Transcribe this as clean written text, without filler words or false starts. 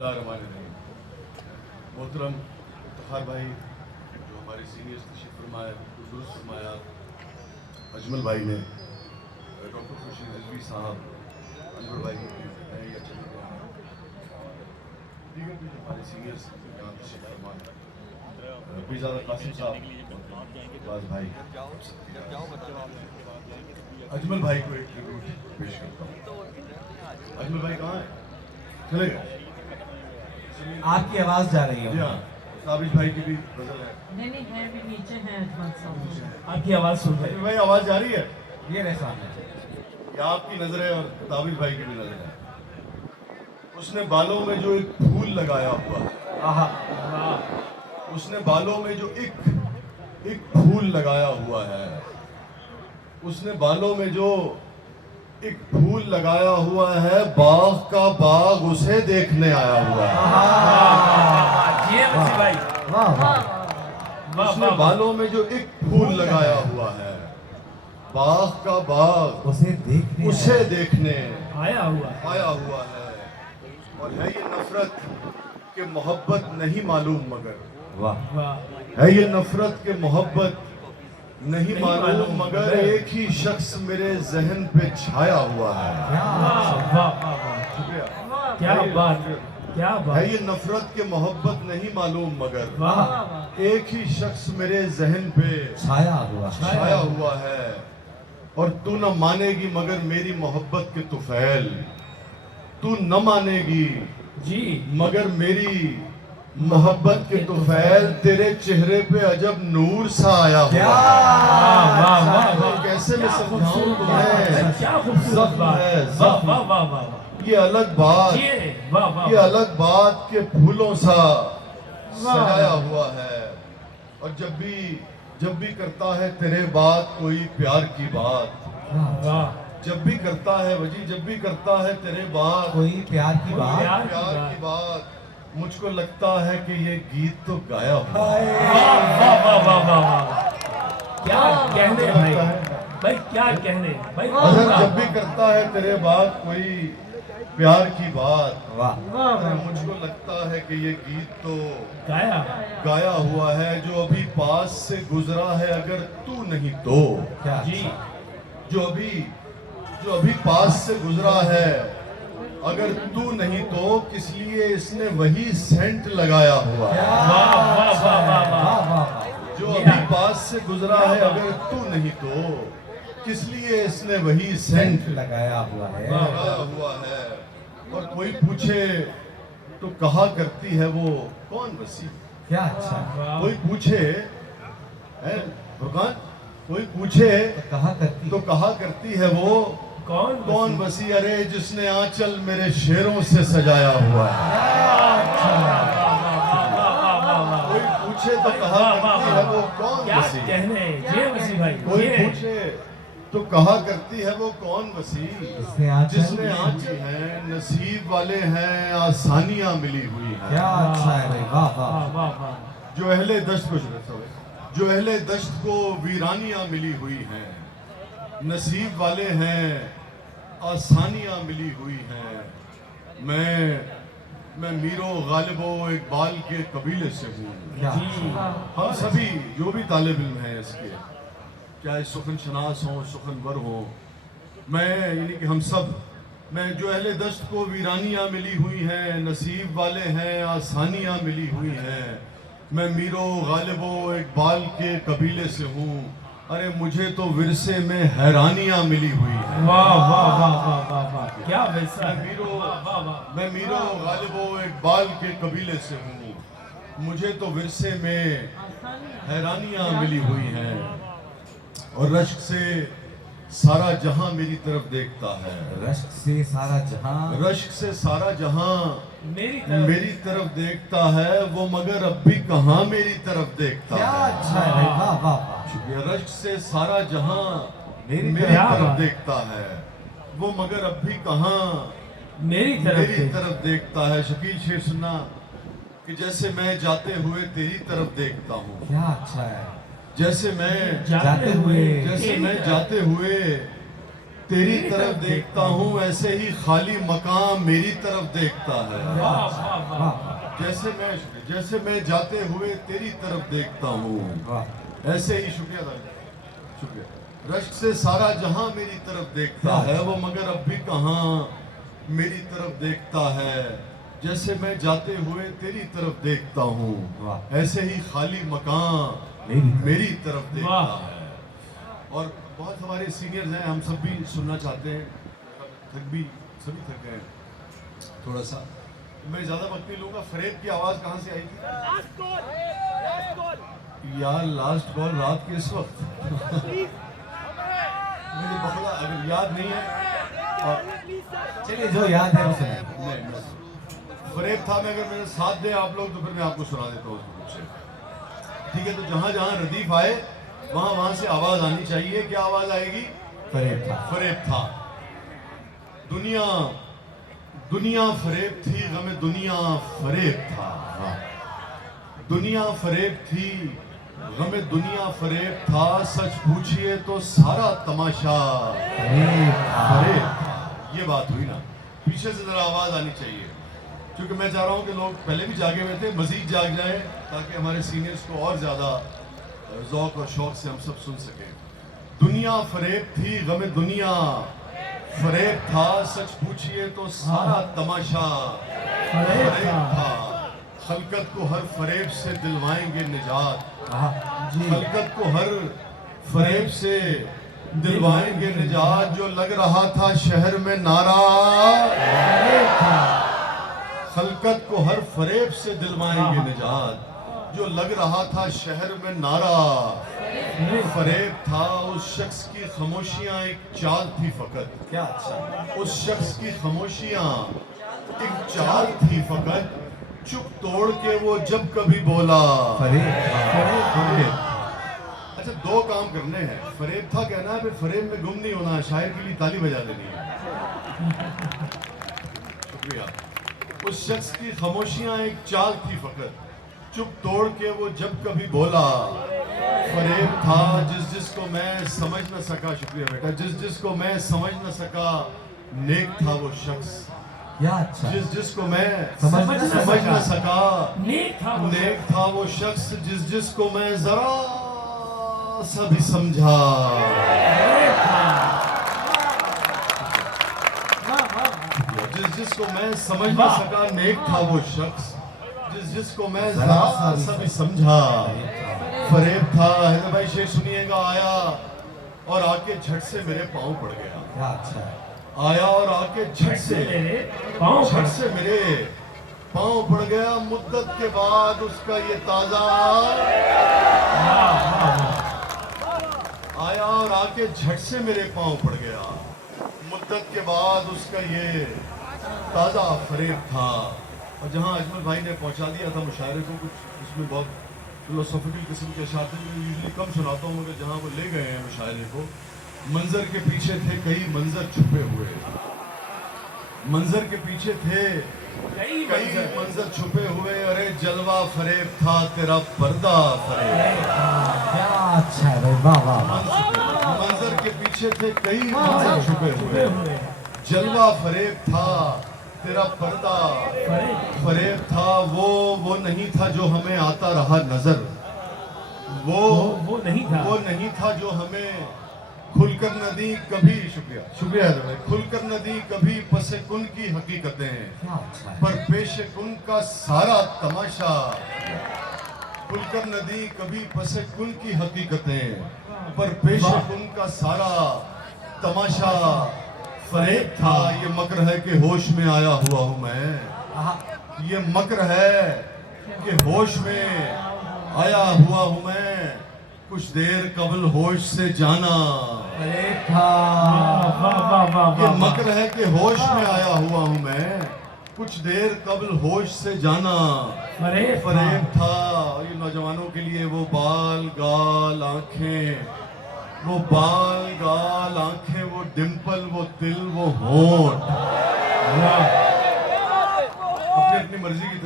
मोहतरम इफ्तिखार भाई जो हमारे सीनियर्स तशरीफ फरमाए दुरुस्त फरमाया, अजमल भाई ने, डॉक्टर खुर्शीद रिजवी साहब, अनवर भाई हैं या चले गए हैं, दीगर भी हमारे सीनियर्स यहाँ तशरीफ फरमाए, बीजादा कासिम साहब, बाज भाई, अजमल भाई को एक ट्रिब्यूट पेश करता हूँ। अजमल भाई कहाँ हैं? चले गए? आपकी आवाज जा रही है। ताबिश भाई की भी नजर है। नहीं है, भी नीचे हैं अजमल साहब। आपकी आवाज सुन रही भाई आवाज जा रही है? ये रहे सामने। ये आपकी नजर है और ताबिश भाई की भी नजर है। उसने बालों में जो एक फूल लगाया हुआ है, उसने बालों में जो एक फूल लगाया हुआ है, उसने बालों में जो एक फूल लगाया हुआ है, बाग का बाग उसे देखने आया हुआ है। उसने बालों में जो एक फूल लगाया हुआ है, बाग का बाग उसे देखने आया हुआ है। और है ये नफरत के मोहब्बत नहीं मालूम मगर, है ये नफरत के मोहब्बत नहीं मालूम मगर एक ही शख्स मेरे जहन पे छाया हुआ है। क्या बात, क्या बात है ये नफरत के मोहब्बत नहीं मालूम मगर एक ही शख्स मेरे जहन पे छाया हुआ है। और तू न मानेगी मगर मेरी मोहब्बत के तुफैल, तू न मानेगी जी मगर मेरी मोहब्बत के तुफैल, तेरे चेहरे पे अजब नूर सा आया हुआ है। कैसे मैं समझाऊं तुम्हें, ज़ख्म है ज़ख्म। ये अलग बात के फूलों सा सजाया हुआ है। और जब भी करता है तेरे बात कोई प्यार की बात, जब भी करता है वजी, जब भी करता है तेरे बात कोई प्यार की बात, मुझको लगता है कि ये गीत तो गाया हुआ है। क्या कहने भाई, क्या कहने भाई। जब भी करता है तेरे बात कोई प्यार की बात, मुझको लगता है कि ये गीत तो गाया हुआ है। जो अभी पास से गुजरा है अगर तू नहीं तो, जो अभी पास से गुजरा है अगर तू नहीं तो, किस लिए इसने वही सेंट लगाया हुआ है। जो अभी पास से गुजरा है अगर तू नहीं तो, किस लिए इसने वही सेंट लगाया हुआ है। और कोई पूछे तो कहा करती है वो कौन वसी। क्या अच्छा। कोई पूछे फुरकान, कोई पूछे तो कहा करती है वो कौन वसी। अरे जिसने आंचल मेरे शेरों से सजाया हुआ है। कोई पूछे तो कहा करती है वो कौन वसी। कोई पूछे तो कहा करती है वो कौन वसी, जिसने आंचल है नसीब वाले हैं आसानियां मिली हुई हैं। क्या अच्छा है भाई, वाह वाह। जो अहले दश्त को वीरानियां मिली हुई हैं, नसीब वाले हैं आसानियां मिली हुई हैं। मैं मीरो गालिबो इकबाल के कबीले से हूँ। हम सभी जो भी तालिब इल्म हैं इसके, चाहे सुखन शनास हो सुखनवर हो, यानी कि हम सब, मैं जो अहले दश्त को वीरानियां मिली हुई हैं, नसीब वाले हैं आसानियां मिली हुई हैं। मैं मीरो गालिबो इकबाल के कबीले से हूँ। अरे मुझे तो विरसे में हैरानियां मिली हुई हैं। वाह क्या वैसा। मैं मीरो गालिबो इकबाल के कबीले से हूँ। मुझे तो विरसे में हैरानियां मिली हुई हैं। और रश्क से सारा जहां मेरी तरफ देखता है, रश्क से सारा जहां मेरी तरफ देखता है। वो मगर अब भी कहां मेरी तरफ देखता है। अच्छा है, वाह। शुक्रिया। रश्क से सारा जहां मेरी तरफ देखता है, वो मगर अब भी कहां मेरी तरफ देखता है। शकील शेर सुना कि जैसे मैं जाते हुए तेरी तरफ देखता हूँ। क्या अच्छा है। जैसे मैं जाते हुए तेरी तरफ देखता हूँ ऐसे ही खाली मकाम मेरी तरफ देखता है। वाह वाह वाह जैसे मैं जाते हुए तेरी तरफ देखता हूँ ऐसे ही शुक्रिया रश्क से सारा जहां मेरी तरफ देखता है वो मगर अब भी कहाँ मेरी तरफ देखता है। जैसे मैं जाते हुए तेरी तरफ देखता हूँ ऐसे ही खाली मकान मेरी तरफ देखता है। और बहुत हमारे सीनियर्स हैं, हम सब भी सुनना चाहते हैं, सभी थक गए हैं थोड़ा सा। मैं ज्यादा वक्त नहीं लूंगा। फरेब की आवाज कहाँ से आई थी यार? लास्ट बॉल रात के इस वक्त मुझे बखला अगर याद नहीं है और चलिए जो याद है उसे फरेब था। मैं अगर मेरे साथ दे आप लोग तो फिर मैं आपको सुना देता हूँ उसको कुछ से। ठीक है, तो जहां जहां रदीफ आए वहां से आवाज आनी चाहिए। क्या आवाज आएगी? फरेब था। दुनिया फरेब थी, गमे दुनिया फरेब था। दुनिया फरेब थी, गमे दुनिया फरेब था। सच पूछिए तो सारा तमाशा फरेब था। ये बात हुई ना, पीछे से जरा आवाज आनी चाहिए, क्योंकि मैं चाह रहा हूं कि लोग पहले भी जागे हुए थे, मजीद जाग जाए ताकि हमारे सीनियर्स को और ज्यादा ज़ौक़ और शौक़ से हम सब सुन सकें। दुनिया फरेब थी, गमे दुनिया फरेब था। सच पूछिए तो सारा तमाशा फरेब था। खलकत को हर फरेब से दिलवाएंगे निजात। खलकत को हर फरेब से दिलवाएंगे निजात। जो लग रहा था शहर में नारा खलकत को हर फरेब से दिलवाएंगे निजात। जो लग रहा था शहर में नारा फरेब था। उस शख्स की खामोशियां एक चाल थी फकत। क्या अच्छा। उस शख्स की खामोशियां एक चाल थी फकत। चुप तोड़ के वो जब कभी बोला फरेब। अच्छा, दो काम करने हैं। फरेब था कहना है, फिर फरेब में गुम नहीं होना है। शायर के लिए ताली बजा देनी है। शुक्रिया। उस शख्स की खामोशियां एक चाल थी फकत। चुप तोड़ के वो जब कभी बोला फरेब था। जिसको मैं समझ न सका, शुक्रिया बेटा, जिसको मैं समझ न सका नेक था वो शख्स। क्या अच्छा। जिसको मैं समझ न सका नेक था वो शख्स। जिसको मैं जरा सा भी समझा जिसको मैं समझ न सका नेक था वो शख्स। जिसको मैं जरा सा भी समझा फरेब था। हैदर भाई शेर सुनिएगा। आया और आके झट से मेरे पाँव पड़ गया। क्या अच्छा। आया और आके झट से मेरे पाँव पड़ गया। मुद्दत के बाद उसका ये ताजा आया और आके झट से मेरे पाँव पड़ गया। मुद्दत के बाद उसका ये ताजा फरेब था। और जहाँ अजमल भाई ने पहुँचा दिया था मुशायरे को, कुछ उसमें बहुत फिलोसॉफिकल किस्म के अशार थे, मैं यूजुअली कम सुनाता हूँ, मगर जहाँ वो ले गए हैं मुशायरे को, मंजर के पीछे थे कई मंजर छुपे हुए। मंजर के पीछे थे कई मंजर छुपे हुए। अरे जलवा फरेब था, तेरा पर्दा फरेब। क्या अच्छा है भाई, वाह वाह। मंजर के पीछे थे कई मंजर छुपे हुए। जलवा फरेब था, तेरा पर्दा फरेब था। वो नहीं था जो हमें आता रहा नजर। वो नहीं था जो हमें खुलकर न दी कभी। शुक्रिया खुलकर न दी कभी पसे कुन की हकीकतें। पर पेशे कुन का सारा तमाशा। खुलकर न दी कभी पसे कुन की हकीकतें। पर पेशे कुन का सारा तमाशा फरेब था। ये मकर है कि होश में आया हुआ हूँ मैं। ये मकर है कि होश में आया हुआ हूँ मैं। कुछ देर कबल होश से जाना फरेब था। ये मकर है कि होश में आया हुआ हूँ मैं। कुछ देर कबल होश से जाना फरेब था। ये नौजवानों के लिए वो बाल गाल आंखें, वो बाल गाल आंखें, वो डिम्पल, वो तिल, वो होंठ, अपनी अपनी मर्जी की